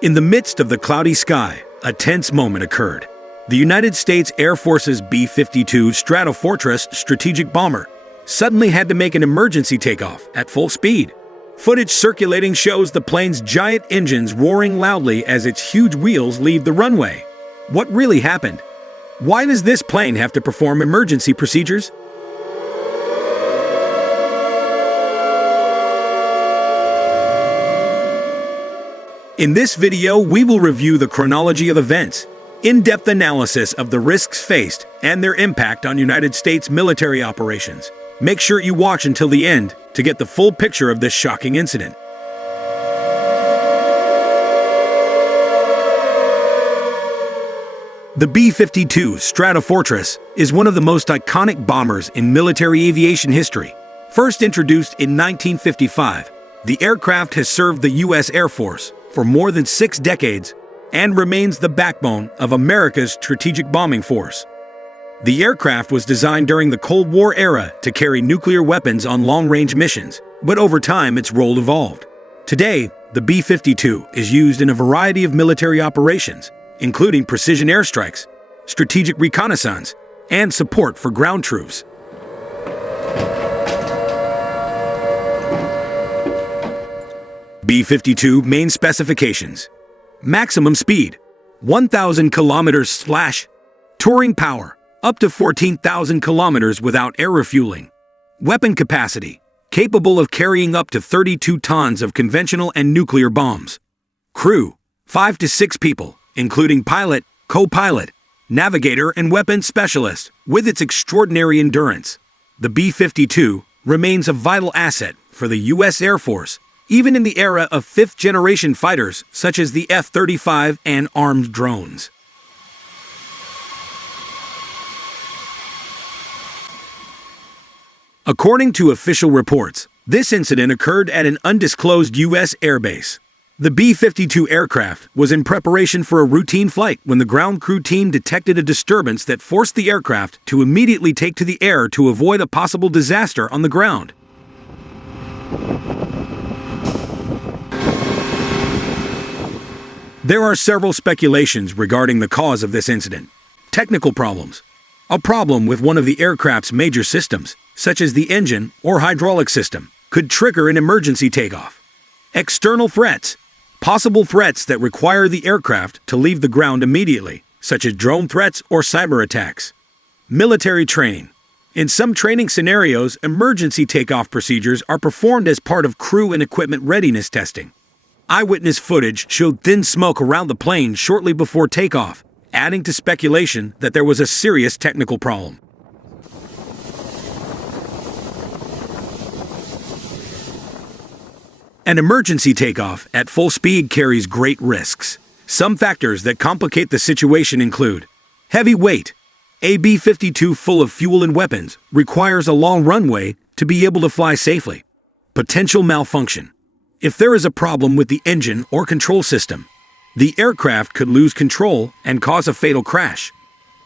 In the midst of the cloudy sky, a tense moment occurred. The United States Air Force's B-52 Stratofortress strategic bomber suddenly had to make an emergency takeoff at full speed. Footage circulating shows the plane's giant engines roaring loudly as its huge wheels leave the runway. What really happened? Why does this plane have to perform emergency procedures? In this video, we will review the chronology of events, in-depth analysis of the risks faced, and their impact on United States military operations. Make sure you watch until the end to get the full picture of this shocking incident. The B-52 Stratofortress is one of the most iconic bombers in military aviation history. First introduced in 1955, the aircraft has served the U.S. Air Force for more than 6 decades and remains the backbone of America's strategic bombing force. The aircraft was designed during the Cold War era to carry nuclear weapons on long-range missions, but over time its role evolved. Today, the B-52 is used in a variety of military operations, including precision airstrikes, strategic reconnaissance, and support for ground troops. B-52 main specifications: maximum speed, 1,000 kilometers/, touring power, up to 14,000 kilometers without air refueling. Weapon capacity, capable of carrying up to 32 tons of conventional and nuclear bombs. Crew, 5 to 6 people, including pilot, co-pilot, navigator, and weapons specialist. With its extraordinary endurance, the B-52 remains a vital asset for the U.S. Air Force, even in the era of fifth-generation fighters such as the F-35 and armed drones. According to official reports, this incident occurred at an undisclosed U.S. airbase. The B-52 aircraft was in preparation for a routine flight when the ground crew team detected a disturbance that forced the aircraft to immediately take to the air to avoid a possible disaster on the ground. There are several speculations regarding the cause of this incident. Technical problems. A problem with one of the aircraft's major systems, such as the engine or hydraulic system, could trigger an emergency takeoff. External threats. Possible threats that require the aircraft to leave the ground immediately, such as drone threats or cyber attacks. Military training. In some training scenarios, emergency takeoff procedures are performed as part of crew and equipment readiness testing. Eyewitness footage showed thin smoke around the plane shortly before takeoff, adding to speculation that there was a serious technical problem. An emergency takeoff at full speed carries great risks. Some factors that complicate the situation include heavy weight. A B-52 full of fuel and weapons requires a long runway to be able to fly safely. Potential malfunction. If there is a problem with the engine or control system, the aircraft could lose control and cause a fatal crash.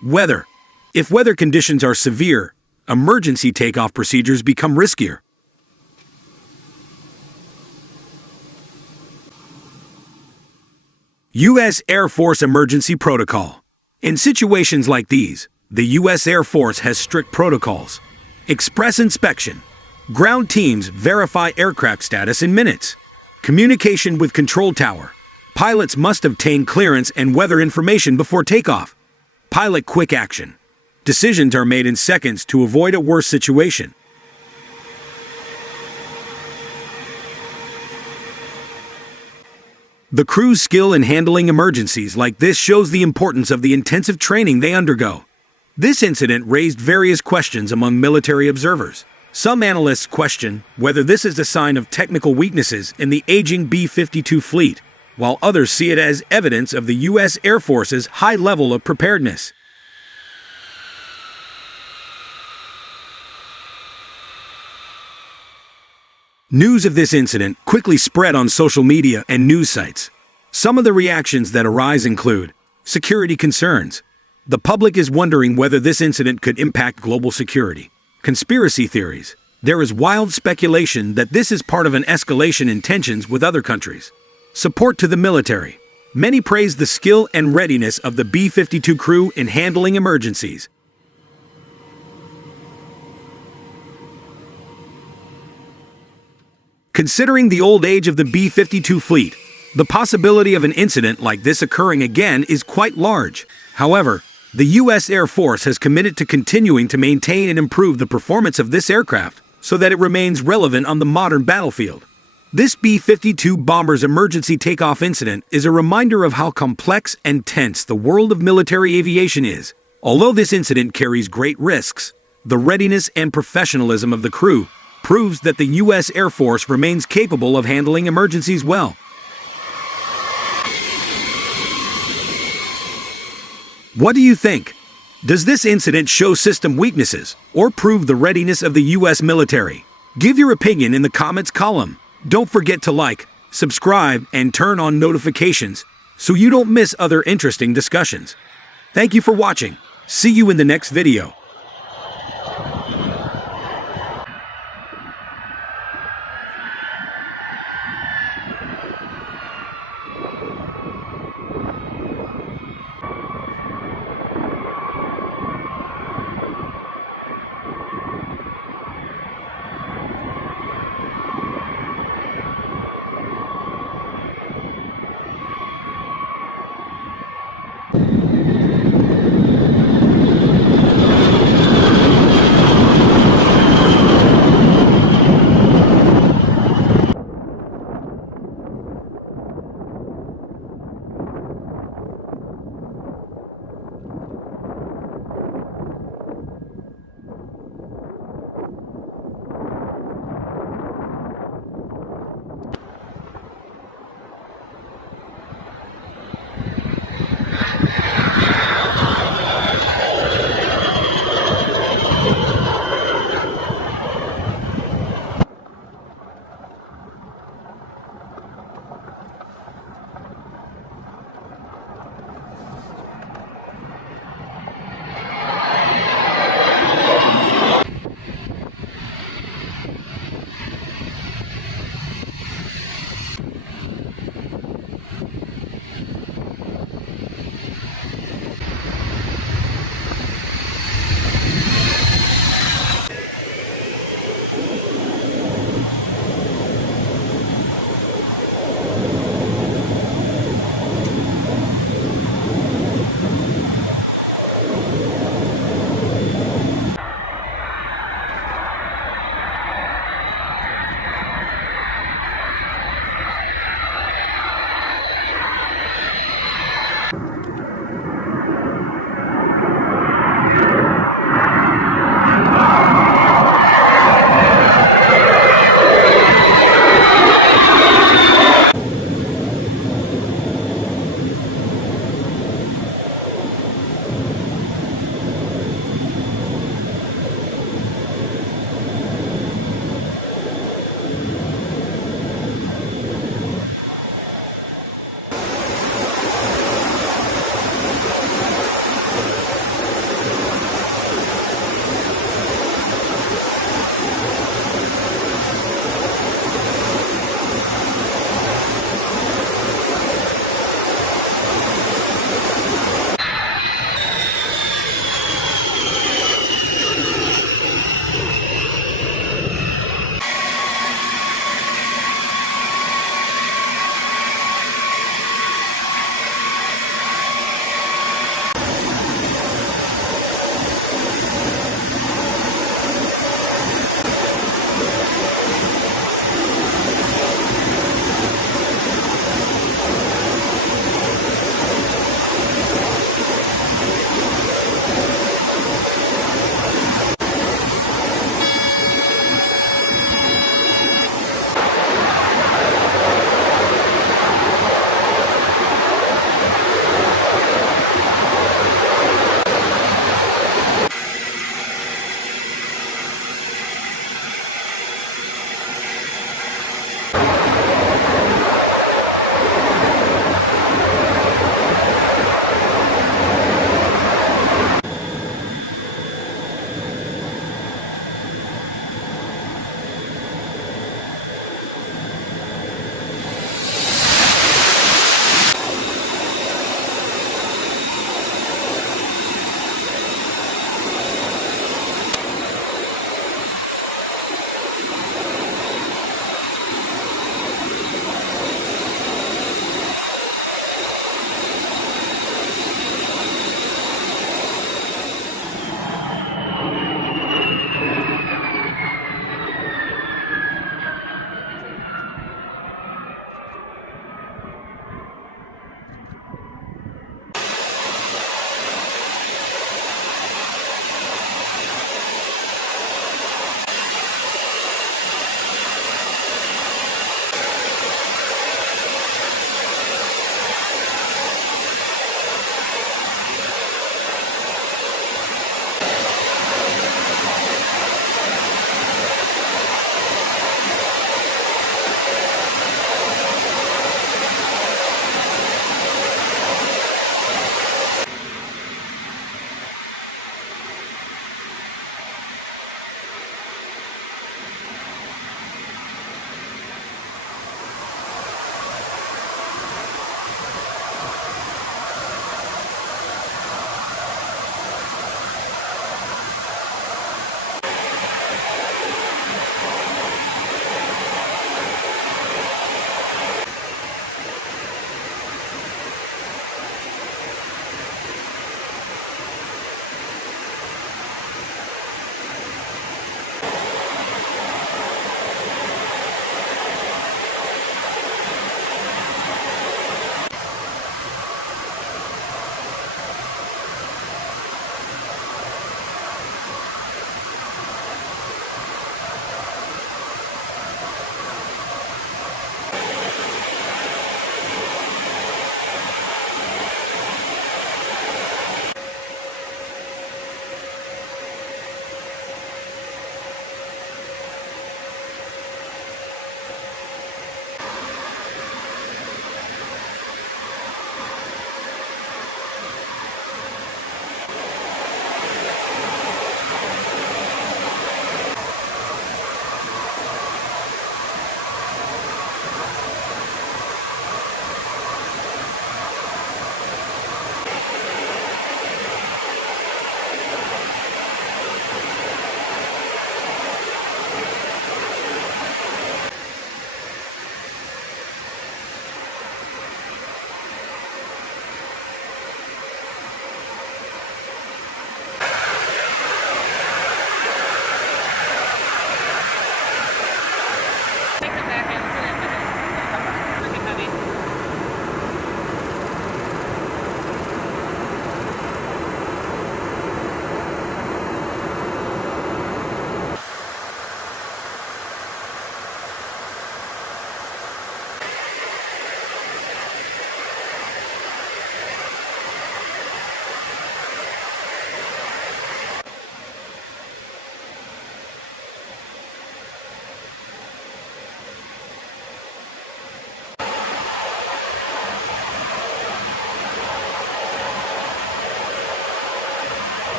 Weather. If weather conditions are severe, emergency takeoff procedures become riskier. U.S. Air Force Emergency Protocol. In situations like these, the U.S. Air Force has strict protocols. Express inspection. Ground teams verify aircraft status in minutes. Communication with control tower. Pilots must obtain clearance and weather information before takeoff. Pilot quick action. Decisions are made in seconds to avoid a worse situation. The crew's skill in handling emergencies like this shows the importance of the intensive training they undergo. This incident raised various questions among military observers. Some analysts question whether this is a sign of technical weaknesses in the aging B-52 fleet, while others see it as evidence of the U.S. Air Force's high level of preparedness. News of this incident quickly spread on social media and news sites. Some of the reactions that arise include security concerns. The public is wondering whether this incident could impact global security. Conspiracy theories. There is wild speculation that this is part of an escalation in tensions with other countries. Support to the military. Many praise the skill and readiness of the B-52 crew in handling emergencies. Considering the old age of the B-52 fleet, the possibility of an incident like this occurring again is quite large. However, the U.S. Air Force has committed to continuing to maintain and improve the performance of this aircraft so that it remains relevant on the modern battlefield. This B-52 bomber's emergency takeoff incident is a reminder of how complex and tense the world of military aviation is. Although this incident carries great risks, the readiness and professionalism of the crew proves that the U.S. Air Force remains capable of handling emergencies well. What do you think? Does this incident show system weaknesses or prove the readiness of the U.S. military? Give your opinion in the comments column. Don't forget to like, subscribe, and turn on notifications so you don't miss other interesting discussions. Thank you for watching. See you in the next video.